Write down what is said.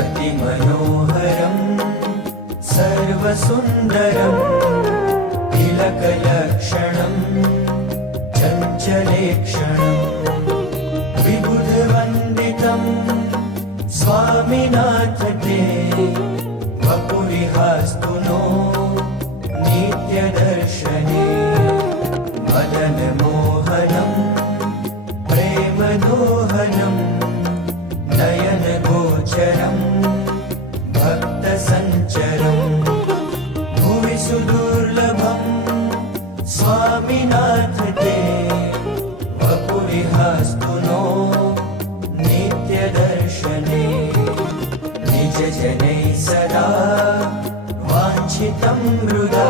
अतिमनोहरम् सर्वसुन्दरम् तिलकलक्षणम् चञ्चलेक्षणम् विबुधवन्दितम् स्वामिनाथ ते वपुरिहास्तु नो नित्यदर्शने मदनमोहनम् प्रेमदोहनम् नयनगोचरम् भक्तसञ्चरम् भुवि सुदुर्लभम् स्वामिनाथ ते वपुरिहास्तु नो नित्यदर्शने निजजनैः सदा वाञ्छितं हृदा